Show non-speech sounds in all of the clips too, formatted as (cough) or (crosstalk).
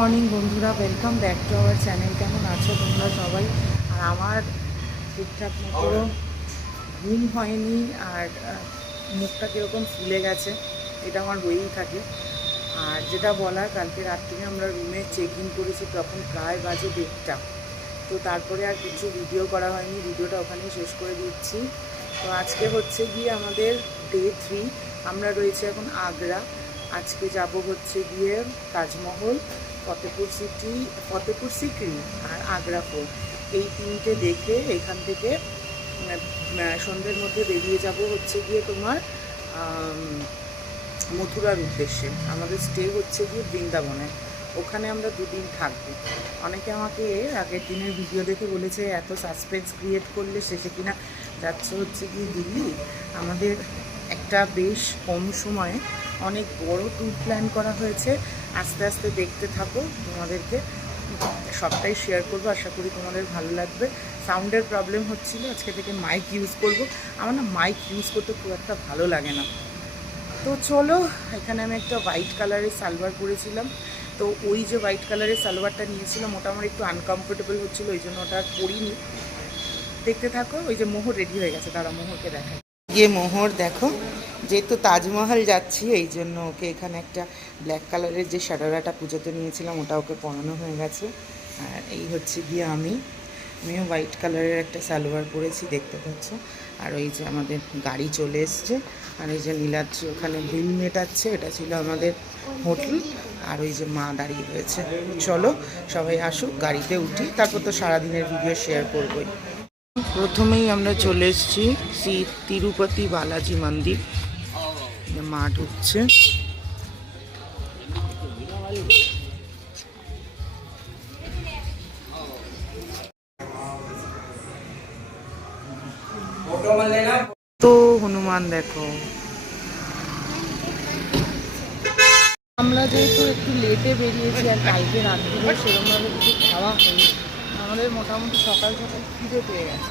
Morning বন্ধুরা welcome back to our channel কেমন আছো তোমরা সবাই? আর আমার ঠিকঠাক মতো ঘুম হয়নি আর মুখটা কীরকম ফুলে গেছে এটা আমার হয়েই থাকে। আর যেটা বলার কালকে রাত্রিরে আমরা রুমে চেক ইন করেছি তখন প্রায় বাজে দেড়টা। তো তারপরে আর কিছু ভিডিও করা হয়নি ভিডিওটা ওখানেই শেষ করে দিচ্ছি। তো আজকে হচ্ছে গিয়ে আমাদের ডে থ্রি আমরা রয়েছে এখন আগ্রা। আজকে যাব হচ্ছে গিয়ে তাজমহল। ফতেপুর সিটি ফতেপুর সিক্রি আর আগ্রা ফোর্ট এই তিনটে দেখে এখান থেকে সন্ধ্যের মধ্যে বেরিয়ে যাব হচ্ছে গিয়ে তোমার মথুরার উদ্দেশ্যে। আমাদের স্টে হচ্ছে গিয়ে বৃন্দাবনে। ওখানে আমরা দুদিন থাকব। অনেকে আমাকে আগের দিনের ভিডিও দেখে বলেছে, এত সাসপেন্স ক্রিয়েট করলে শেষে কিনা যাচ্ছে হচ্ছে গিয়ে দিল্লি? আমাদের একটা বেশ কম সময়ে অনেক বড় ট্যুর প্ল্যান করা হয়েছে। আস্তে আস্তে দেখতে থাকো তোমাদেরকে। সবটাই শেয়ার করব, আশা করি তোমাদের ভালো লাগবে। সাউন্ডের প্রবলেম হচ্ছিল, আজকে থেকে মাইক ইউজ করব। আমার না মাইক ইউজ করতে খুব একটা ভালো লাগে না। তো চলো, এখানে আমি একটা হোয়াইট কালারের সালোয়ার পরেছিলাম। তো ওই যে হোয়াইট কালারের সালোয়ারটা নিয়েছিলাম, ওটা আমার একটু আনকমফোর্টেবল হচ্ছিল, ওই জন্য ওটা পরিনি। দেখতে থাকো, ওই যে মোহর রেডি হয়ে গেছে তারা মোহরকে দেখা গিয়ে মোহর দেখো। যেহেতু তাজমহল যাচ্ছি, এই জন্য ওকে এখানে একটা ব্ল্যাক কালারের যে সারারাটা পুজোতে নিয়েছিলাম, ওটা ওকে পরানো হয়ে গেছে। আর এই হচ্ছে গিয়ে আমি। আমিও হোয়াইট কালারের একটা সালোয়ার পরেছি, দেখতে পাচ্ছ। আর ওই যে আমাদের গাড়ি চলে এসছে। আর এই যে নীলাদ্রি ওখানে বিল মেটাচ্ছে, এটা ছিল আমাদের হোটেল। আর ওই যে মা দাঁড়িয়ে রয়েছে। চলো, সবাই আসুক, গাড়িতে উঠি। তারপর তো সারাদিনের ভিডিও শেয়ার করবোই। প্রথমেই আমরা চলে এসেছি শ্রী তিরুপতি বালাজি মন্দির। তো হনুমান দেখো। আমরা যেহেতু একটু লেটে বেরিয়েছি আর কালকে রাত্রিরে সেরকমভাবে কিছু খাওয়া হয়নি, আমাদের মোটামুটি সকাল সকাল খিদে পেয়ে গেছে।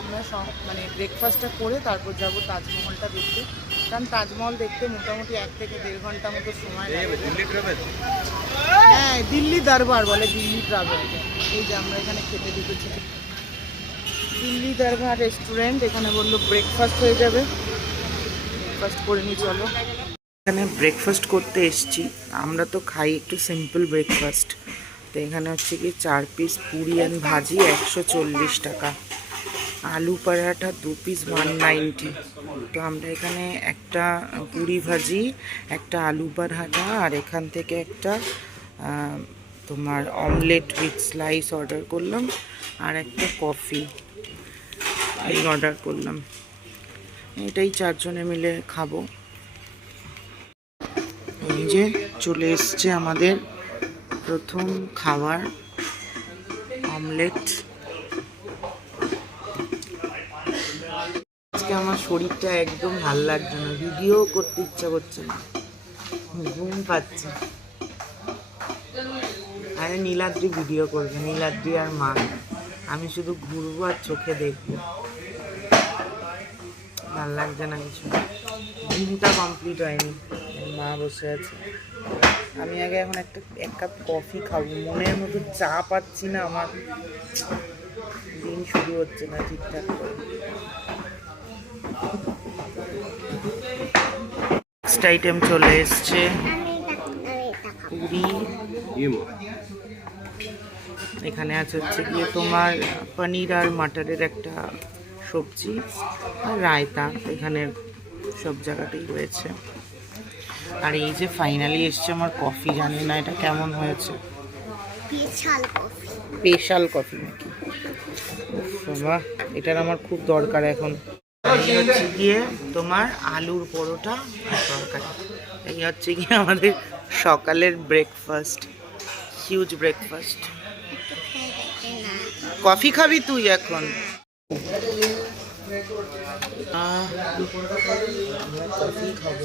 আমরা সব মানে ব্রেকফাস্টটা করে তারপর যাব তাজমহলটা দেখতে। কারণ তাজমহল দেখতে মোটামুটি এক থেকে দেড় ঘণ্টা মতো সময় লাগে। হ্যাঁ দিল্লি দরবার বলে দিল্লি ট্রাভেল এই যে আমরা এখানে খেতে ঢুকেছি। দিল্লি দরবার রেস্টুরেন্ট এখানে বলল ব্রেকফাস্ট হয়ে যাবে। ব্রেকফাস্ট করে নি চলো। এখানে ব্রেকফাস্ট করতে এসছি। আমরা তো খাই একটু সিম্পল ব্রেকফাস্ট তো এখানে হচ্ছে কি চার পিস পুরি অ্যান্ড ভাজি একশো চল্লিশ টাকা। আলু পরাঠা দু পিস ওয়ান নাইনটি তো আমরা এখানে একটা পুরি ভাজি, একটা আলু পরাঠা আর এখান থেকে একটা তোমার অমলেট উইথ স্লাইস অর্ডার করলাম আর একটা কফি এই অর্ডার করলাম। এটাই চারজনে মিলে খাব। এই যে চলে এসছে আমাদের প্রথম খাবার অমলেট আজকে আমার শরীরটা একদম ভালো লাগছে না। ভিডিও করতে ইচ্ছা করছে না। ঘুম পাচ্ছে। আরে নীলাদ্রি ভিডিও করবে। নীলাদ্রি আর মা। আমি শুধু ঘুরবো আর চোখে দেখব। ভালো লাগছে না কিছু। ঘুমটা কমপ্লিট হয়নি। মা বসে আছে। আমি আগে এখন একটা এক কাপ কফি খাব। মনের মতো চা পাচ্ছি না আমার। দিন শুরু হচ্ছে না ঠিকঠাক করে। নেক্সট আইটেম চলে এসছে। পুরি এখানে আছে হচ্ছে গিয়ে তোমার পনির আর মাটারের একটা সবজি আর রায়তা। এখানে সব জায়গাতেই রয়েছে। আর এই যে ফাইনালি এসছে আমার কফি জানি না এটা কেমন হয়েছে। স্পেশাল কফি নাকি? বাবা এটার আমার খুব দরকার এখন। হচ্ছে গিয়ে তোমার আলুর পরোটা আর তরকারি। এই হচ্ছে গিয়ে আমাদের সকালের ব্রেকফাস্ট হিউজ ব্রেকফাস্ট কফি খাবি তুই এখন? কফি খাব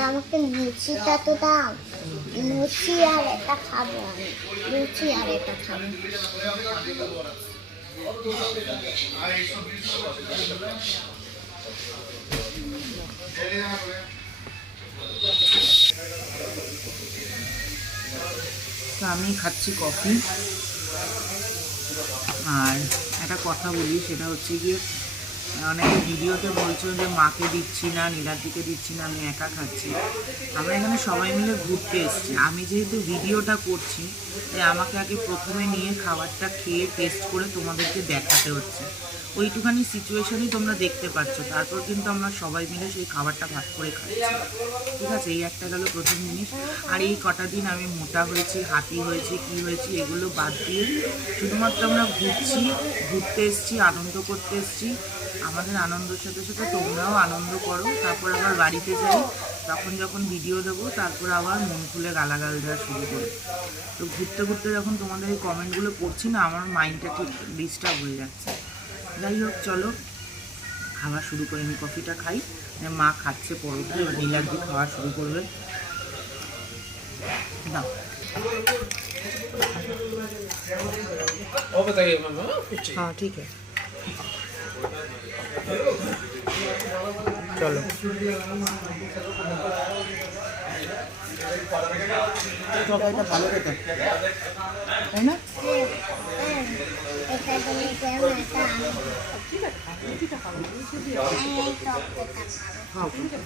আমাকে লুচিটা তো দাও। লুচি আর এটা খাব আমি। লুচি আর এটা খাব। আমি খাচ্ছি কফি। আর একটা কথা বলি, সেটা হচ্ছে গিয়ে অনেকে ভিডিওতে বলছো যে, মাকে দিচ্ছি না নীলাদিকে দিচ্ছি না, আমি একা খাচ্ছি। আমরা এখানে সবাই মিলে ঘুরতে এসেছি। আমি যেহেতু ভিডিওটা করছি, তাই আমাকে আগে প্রথমে নিয়ে খাবারটা খেয়ে টেস্ট করে তোমাদেরকে দেখাতে হচ্ছে। ওইটুখানি সিচুয়েশনই তোমরা দেখতে পাচ্ছ। তারপর কিন্তু আমরা সবাই মিলে সেই খাবারটা ভাগ করে খাচ্ছি। ঠিক আছে, এই একটা গেল প্রথম জিনিস। আর এই কটা দিন আমি মোটা হয়েছি, হাতি হয়েছি, কি হয়েছি, এগুলো বাদ দিয়ে শুধুমাত্র আমরা ঘুরছি, ঘুরতে এসেছি, আনন্দ করতে এসেছি। আমাদের আনন্দের সাথে সাথে তোমরাও আনন্দ করো তারপর আবার বাড়িতে যাই তখন যখন ভিডিও দেবো তারপর আবার মন খুলে গালাগাল দেওয়া শুরু করো তো ঘুরতে ঘুরতে যখন তোমাদের এই কমেন্টগুলো পড়ছি না আমার মাইন্ডটা ঠিক ডিস্টার্ব হয়ে যাচ্ছে যাই হোক চলো খাওয়া শুরু করি আমি কফিটা খাই আর মা খাচ্ছে পরোটা এবার নীলাদ্রি খাওয়া শুরু করবে দাও और बताइए मामा कुछ चाहिए हाँ ठीक है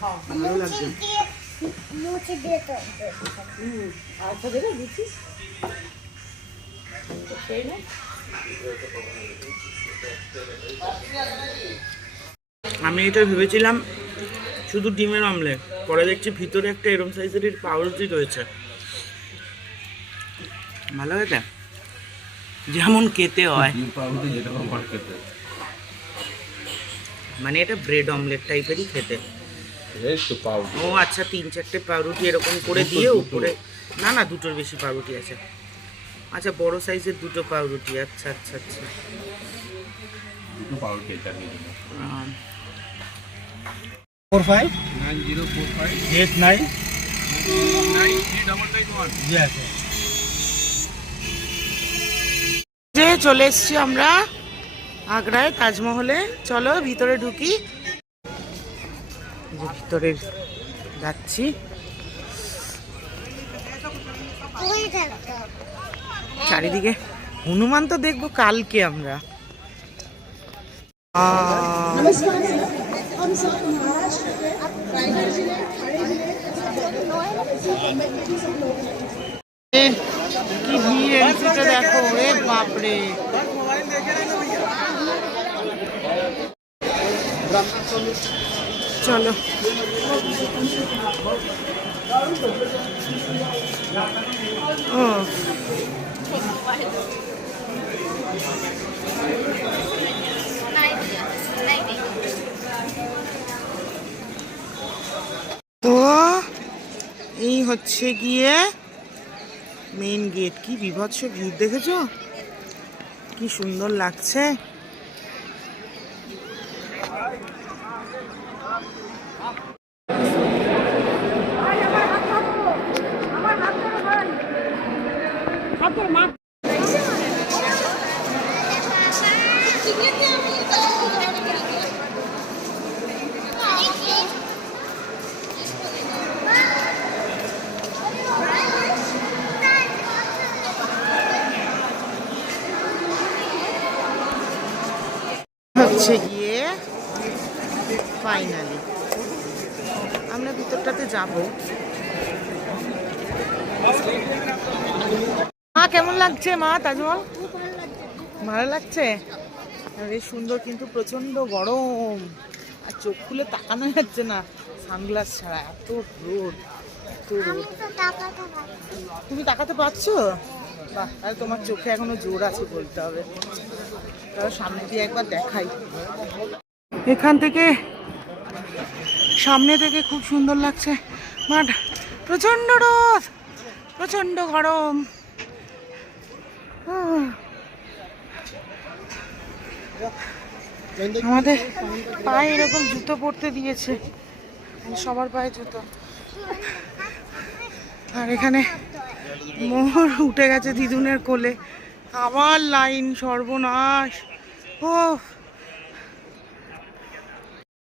খাও ভালো লাগছে মুচি দিয়ে মুচি দিয়ে তো আচ্ছা দেবে দিচ্ছি আমি এটা ভেবেছিলাম শুধু ডিমের অমলেট পরে দেখছি ভিতরে একটা এরম সাইজের পাউরুটি রয়েছে। ভালো হয়েছে? যেমন খেতে হয়। মানে এটা ব্রেড অমলেট টাইপেরই খেতে। ও আচ্ছা তিন চারটে পাউরুটি এরকম করে দিয়ে উপরে না না দুটোর বেশি পাউরুটি আছে। আচ্ছা বড় সাইজের দুটো পাউরুটি। আচ্ছা আচ্ছা আচ্ছা। দুটো পাউরুটি four five? Zero four eight nine যে চলে এসছি আমরা আগ্রায় তাজমহলে। চলো ভিতরে ঢুকি। ভিতরে যাচ্ছি। চারিদিকে হনুমান তো দেখব কালকে আমরা। কি ভিড় এন্ট্রিতে দেখো? রে বাপরে। চলো। ও তো এই হচ্ছে গিয়ে মেইন গেট কি বিভৎস ভিড় দেখেছ? কি সুন্দর লাগছে। হচ্ছে গিয়ে ফাইনালি আমরা ভিতরটাতে যাব। মা কেমন লাগছে মা তাজমহল? ভালো লাগছে? বেশ সুন্দর কিন্তু প্রচণ্ড গরম। আর চোখ খুলে তাকানো যাচ্ছে না। সানগ্লাস ছাড়া এত রোদ এত পাচ্ছি তুমি তাকাতে পারছ? বাহ তাহলে তোমার চোখে এখনও জোর আছে বলতে হবে। সামনে দিয়ে একবার দেখাই। এখান থেকে সামনে থেকে খুব সুন্দর লাগছে। বাট প্রচণ্ড রোদ, প্রচণ্ড গরম। আমাদের পায়ে এরকম জুতো পরতে দিয়েছে। সবার পায়ে জুতো। আর এখানে মোহর উঠে গেছে দিদুনের কোলে। আবার লাইন সর্বনাশ। ও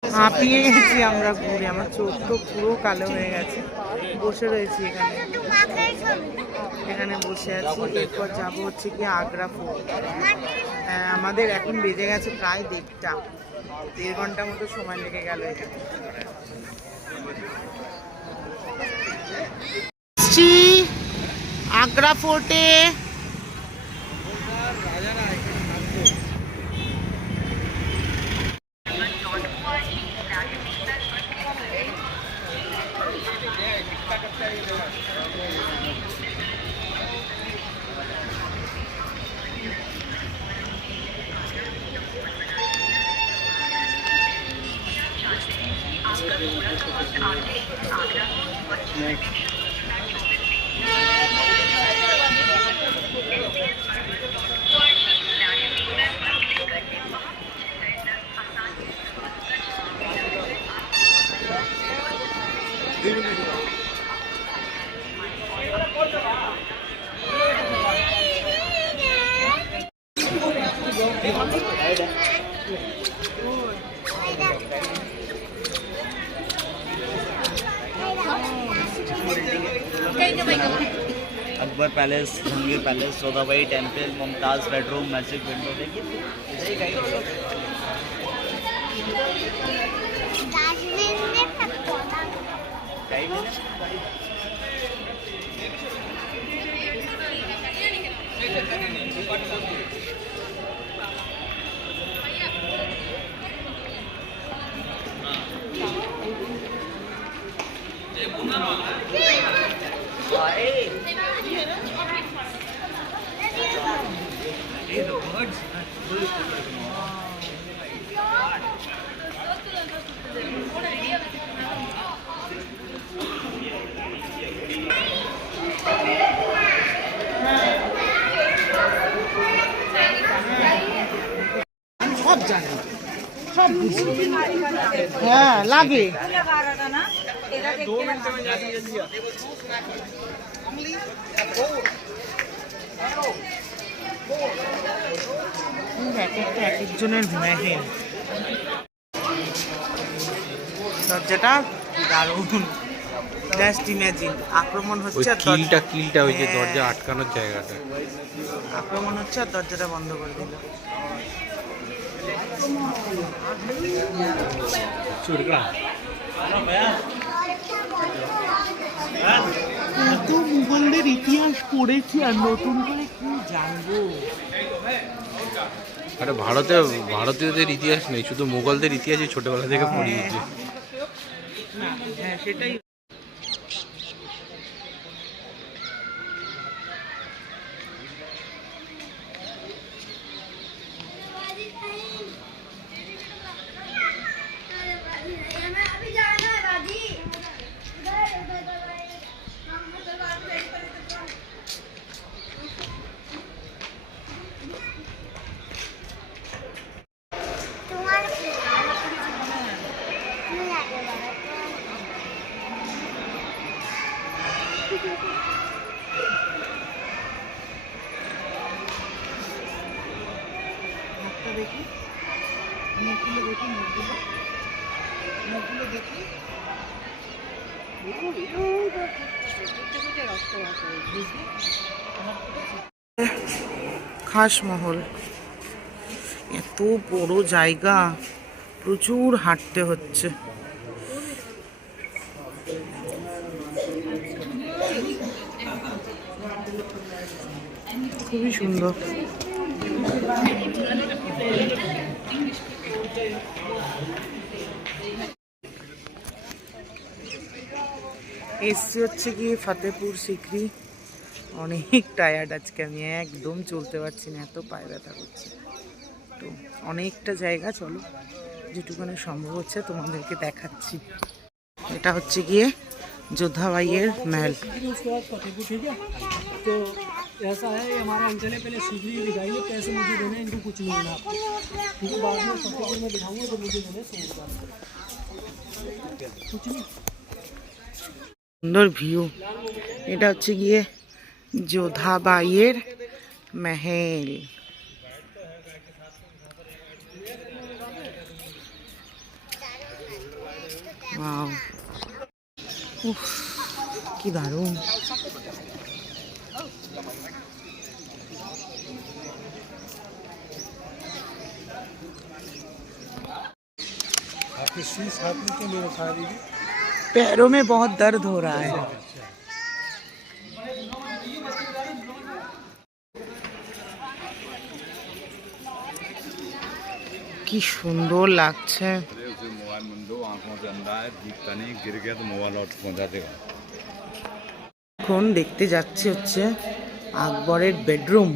হাঁপিয়ে গেছি আমরা ঘুরে আমার চোখ তো পুরো কালো হয়ে গেছে। বসে রয়েছি এখানে। এখানে বসে আছি এরপর যাব হচ্ছে কি আগ্রা ফোর্ট। হ্যাঁ, আমাদের এখন বেজে গেছে প্রায় দেড়টা। দেড় ঘণ্টা মতো সময় লেগে গেল এখানে। Agra ফোর্টে। Palace Jahangir palace Jodhabai temple Mumtaz bedroom magic window देखिए। Thank ही এক একজনের দরজাটা দারুণ। জাস্ট ইমাজিন আক্রমণ হচ্ছে আর কিলটা কিলটা ওই যে হ্যাঁ, দরজা আটকানোর জায়গাটা। আক্রমণ হচ্ছে আর দরজাটা বন্ধ করে দিল। এত মুঘলদের ইতিহাস পড়েছি আর নতুন করে কি জানব? আরে ভারতে ভারতীয়দের ইতিহাস নেই শুধু মোগলদের ইতিহাসই ছোটবেলা থেকে পড়িয়েছে। হ্যাঁ সেটাই খাসমহল এত বড় জায়গা। প্রচুর হাঁটতে হচ্ছে। খুবই সুন্দর। এসছি হচ্ছে কি ফতেপুর সিকরি। অনেক টায়ার্ড আজকে আমি একদম চলতে পারছি না এত পায়ে ব্যথা করছে তো অনেকটা জায়গা চলো যেটুকুনি সম্ভব হচ্ছে তোমাদেরকে দেখাচ্ছি এটা হচ্ছে গিয়ে যোদ্ধাবাইয়ের महल उसके बाद फतेहपुर ठीक है तो ऐसा है ये हमारा अंचल है पहले सीधी दिखाइए पैसे मुझे देने हैं, इनको कुछ नहीं देना ठीक है बाद में फतेहपुर में दिखाऊंगा तो मुझे देने सौ रुपये कुछ नहीं সুন্দর ভিউ এটা হচ্ছে গিয়ে जोधाबाइर महल। उफ, पैरों में बहुत दर्द हो रहा है। और पहुंचा देगा এখন দেখতে যাচ্ছি হচ্ছে আকবরের বেডরুম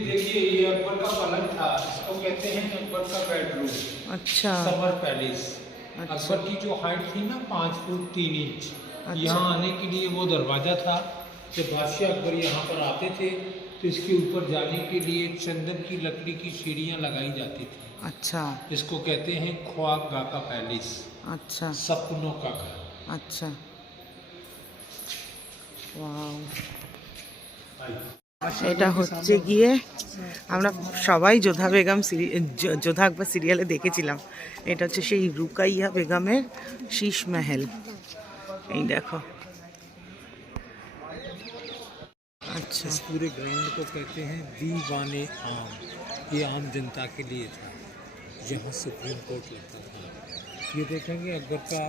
देखिए ये अकबर का पलंग था इसको कहते हैं अकबर का बेडरूम अच्छा समर पैलेस अच्छा। अकबर की जो हाइट थी ना पाँच फुट तीन इंच अच्छा। यहाँ आने के लिए वो दरवाजा था जब बादशाह अकबर यहाँ पर आते थे तो इसके ऊपर जाने के लिए चंदन की लकड़ी की सीढ़ियाँ लगाई जाती थी अच्छा इसको कहते हैं ख्वाब गा का पैलेस अच्छा सपनों का घर আচ্ছা ওয়াও এটা হচ্ছে গিয়ে আমরা সবাই যোধা বেগম সিরি যো- যোধা আকবর সিরিয়ালে দেখেছিলাম এটা হচ্ছে সেই রুকাইয়া বেগমের শীষ মহল এই দেখো अच्छा। इस पूरे ग्राउंड को कहते हैं दीवाने आम। ये आम जनता के लिए था यहाँ सुप्रीम कोर्ट लगता था। ये देखेंगे अकबर का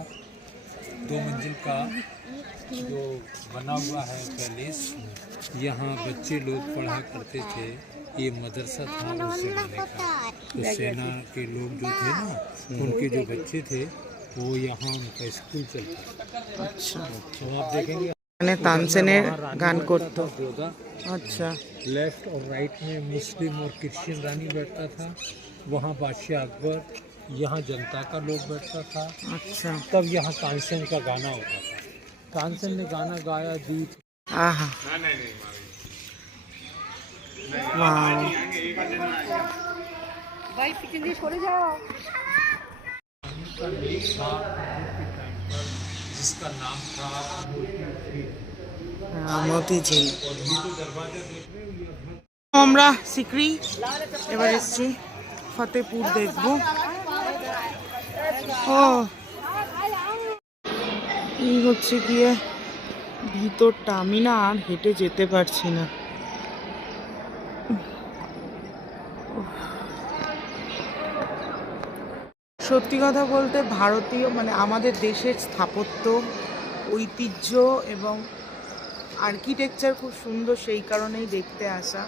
दो मंजिल का जो बना हुआ है पैलेस यहाँ बच्चे लोग पढ़ा करते थे। ये मदरसा था उस का। तो सेना के लोग जो थे ना हम्म। उनके जो बच्चे थे वो यहाँ उनका स्कूल चलता अच्छा। तो आप देखेंगे এখানে তানসেনের গান করতো जोधा আচ্ছা लेफ्ट और राइट में मुस्लिम और क्रिश्चियन रानी बैठता था वहाँ बादशाह अकबर यहाँ जनता का लोग बैठता था আচ্ছা तब यहाँ तानसेन का गाना होता था तानसेन ने गाना गाया गीत আহা ওয়াও का लेक था के टाइम पर जिसका नाम था আমরা সিকরি, এবার এসছি ফতেপুর দেখব। ও, এই হচ্ছে গিয়ে ভিতরটা। আমি না আর হেঁটে যেতে পারছি না। সত্যি কথা বলতে ভারতীয় মানে আমাদের দেশের স্থাপত্য, ঐতিহ্য এবং আর্কিটেকচার খুব সুন্দর, সেই কারণেই দেখতে আসা।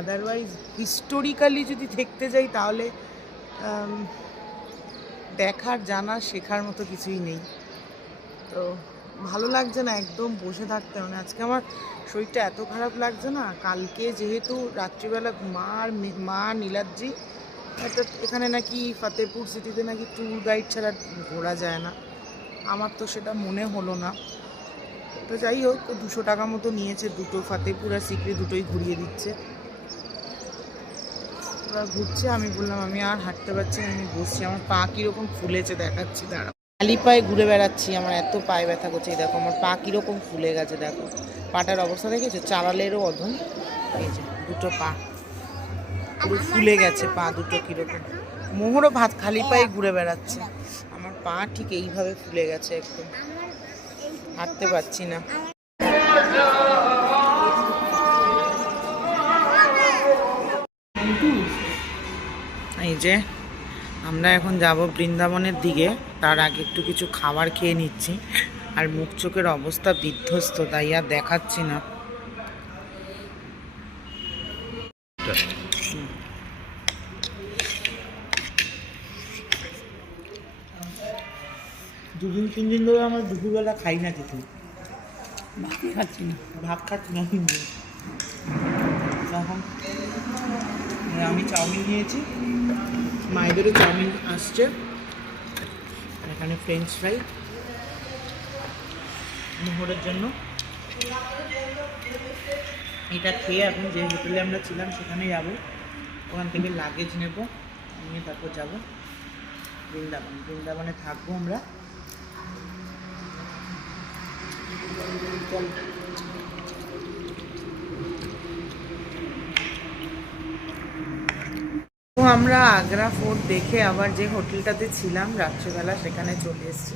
আদারওয়াইজ হিস্টোরিক্যালি যদি দেখতে যাই, তাহলে দেখার জানা শেখার মতো কিছুই নেই। তো ভালো লাগছে না, একদম বসে থাকতে মানে আজকে আমার শরীরটা এত খারাপ লাগছে না, কালকে যেহেতু রাত্রিবেলা মা আর মা নীলাদ্রি একটা এখানে নাকি ফতেপুর সিটিতে নাকি ট্যুর গাইড ছাড়া ঘোরা যায় না। আমার তো সেটা মনে হলো না। তো যাই হোক দুশো টাকা মতো নিয়েছে দুটো ফাতেপুর আর সিকরি দুটোই ঘুরিয়ে দিচ্ছে। ওরা ঘুরছে, আমি বললাম, আমি আর হাঁটতে পারছি আমি বসছি। আমার পা কীরকম ফুলেছে দেখাচ্ছি, দাঁড়া। খালি পায়ে ঘুরে বেড়াচ্ছি, আমার এত পায়ে ব্যথা করছে দেখো, আমার পা কীরকম ফুলে গেছে, দেখো। পাটার অবস্থা দেখেছ? চারালেরও অধম। এই যে, দুটো পা। পুরো ফুলে গেছে পা দুটো কীরকম। মোহরও ভাত খালি পায়ে ঘুরে বেড়াচ্ছে। আমার পা ঠিক এইভাবে ফুলে গেছে একদম। হাঁটতে পারছি না। এই যে, আমরা এখন যাব বৃন্দাবনের দিকে। তার আগে একটু কিছু খাবার খেয়ে নিচ্ছি। আর মুখ চোখের অবস্থা বিধ্বস্ত, তাই আর দেখাচ্ছি না। দুদিন তিন দিন ধরে আমরা দুপুরবেলা খাই না কিছু। ভাতই খাচ্ছি না। ভাত খাচ্ছি না দিন তখন আমি চাউমিন নিয়েছি। মায়েদেরও চাউমিন আসছে। আর এখানে ফ্রেঞ্চ ফ্রাই মোহরের জন্য। এটা খেয়ে এখন যে হোটেলে আমরা ছিলাম সেখানে যাব। ওখান থেকে লাগেজ নেব। নিয়ে তারপর যাব। বৃন্দাবন। বৃন্দাবনে থাকব আমরা। চল আমরা আগ্রা ফোর্ট দেখে আবার যে হোটেলটাতে ছিলাম রাত্রিবেলা, সেখানে চলে এসেছি।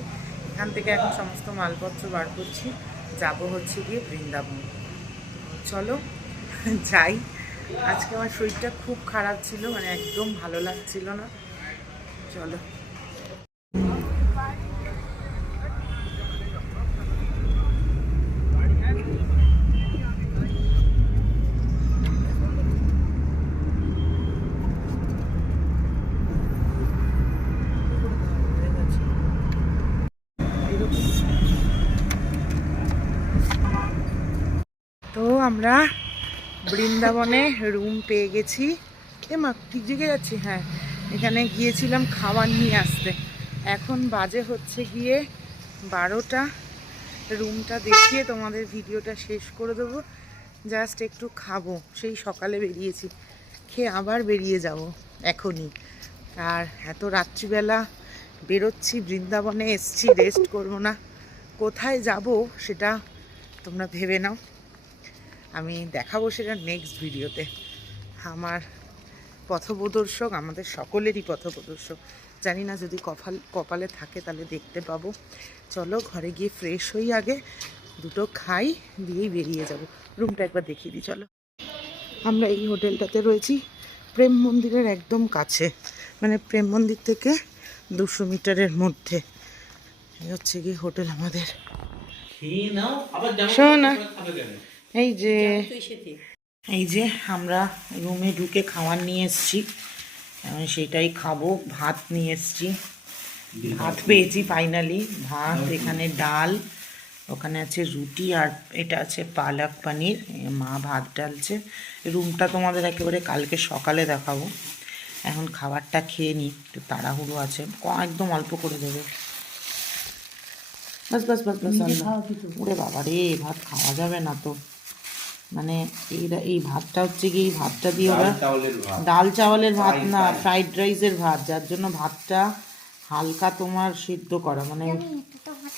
এখান থেকে এখন সমস্ত মালপত্র বার করছি। যাব হচ্ছে গিয়ে বৃন্দাবন। চলো, যাই। আজকে আমার শরীরটা খুব খারাপ ছিল মানে একদম ভালো লাগছিল না। চলো তো আমরা বৃন্দাবনে রুম পেয়ে গেছি। এ মা, ঠিক জায়গায় যাচ্ছি হ্যাঁ। এখানে গিয়েছিলাম খাবার নিয়ে আসতে। এখন বাজে হচ্ছে গিয়ে বারোটা। রুমটা দেখিয়ে তোমাদের ভিডিওটা শেষ করে দেবো। জাস্ট একটু খাব, সেই সকালে বেরিয়েছি। খেয়ে আবার বেরিয়ে যাব, এখনই। আর এত রাত্রিবেলা বেরোচ্ছি, বৃন্দাবনে এসছি রেস্ট করব না। কোথায় যাব সেটা তোমরা ভেবে নাও। আমি দেখাবো সেটা নেক্সট ভিডিওতে আমার পথপ্রদর্শক আমাদের সকলেরই পথপ্রদর্শক। জানি না যদি কপাল কপালে থাকে তাহলে দেখতে পাবো। চলো ঘরে গিয়ে ফ্রেশ হই আগে দুটো খাই দিয়েই বেরিয়ে যাব। রুমটা একবার দেখিয়ে দিই চলো। আমরা এই হোটেলটাতে রয়েছি প্রেম মন্দিরের একদম কাছে। মানে প্রেম মন্দির থেকে দুশো মিটারের মধ্যে। হচ্ছে কি হোটেল আমাদের। শোনো এই যে এই যে আমরা রুমে ঢুকে খাবার নিয়ে এসেছি। এখন সেটাই খাব ভাত নিয়ে এসেছি। ভাত পেয়েছি ফাইনালি ভাত এখানে ডাল ওখানে আছে রুটি আর এটা আছে পালক পানির। মা ভাত ডালছে। রুমটা তোমাদের একেবারে কালকে সকালে দেখাবো। এখন খাবারটা খেয়ে নিই একটু তাড়াহুড়ো আছে। একদম অল্প করে দেবে। বাস বাস বাস বাস। ওরে বাবা রে ভাত খাওয়া যাবে না তো। মানে এই এই ভাতটা হচ্ছে কি এই ভাতটা দিয়ে ওরা ডাল চাওয়ালের ভাত না ফ্রাইড রাইসের ভাত যার জন্য ভাতটা হালকা তোমার সিদ্ধ করা মানে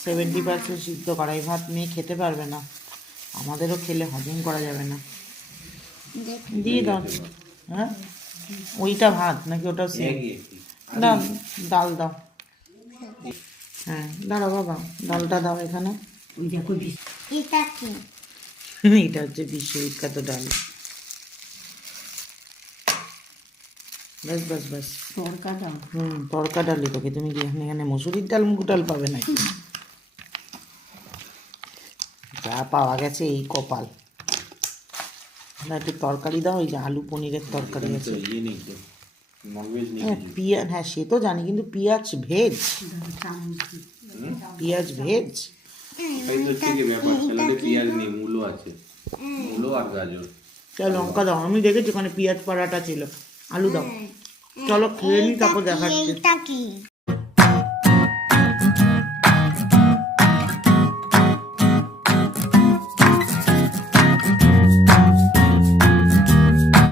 সেভেন্টি পার্সেন্ট সিদ্ধ করা এই ভাত মেয়ে খেতে পারবে না। আমাদেরও খেলে হজম করা যাবে না। দিয়ে দাও। হ্যাঁ? ওইটা ভাত নাকি ওটা সেম? দাও ডাল দাও। হ্যাঁ দাঁড়াও বাবা ডালটা দাও এখানে। এটা কি (laughs) এটা হচ্ছে বিশ্ববিখ্যাত ডাল। বাস বাস বাস তড়কা ডাল? হুম তড়কা ডালই তোকে। তুমি কি এখানে এখানে মসুরির ডাল মুগ ডাল পাবে নাকি? যা পাওয়া গেছে এই কপাল। না একটু তরকারি দাও ওই যে আলু পনিরের তরকারি আছে। হ্যাঁ পিঁয়াজ হ্যাঁ সে তো জানি কিন্তু পেঁয়াজ ভেজ। পেঁয়াজ ভেজ? এই হচ্ছে কি ব্যাপার স্যালাডে পেঁয়াজ নেই মূলো আছে। মূলো আর গাজর। চলো লঙ্কা দাও। আমি দেখেছি ওখানে পেঁয়াজ পাড়াটা ছিল। আলু দাও। চলো খেয়ে নি তারপর দেখাচ্ছি।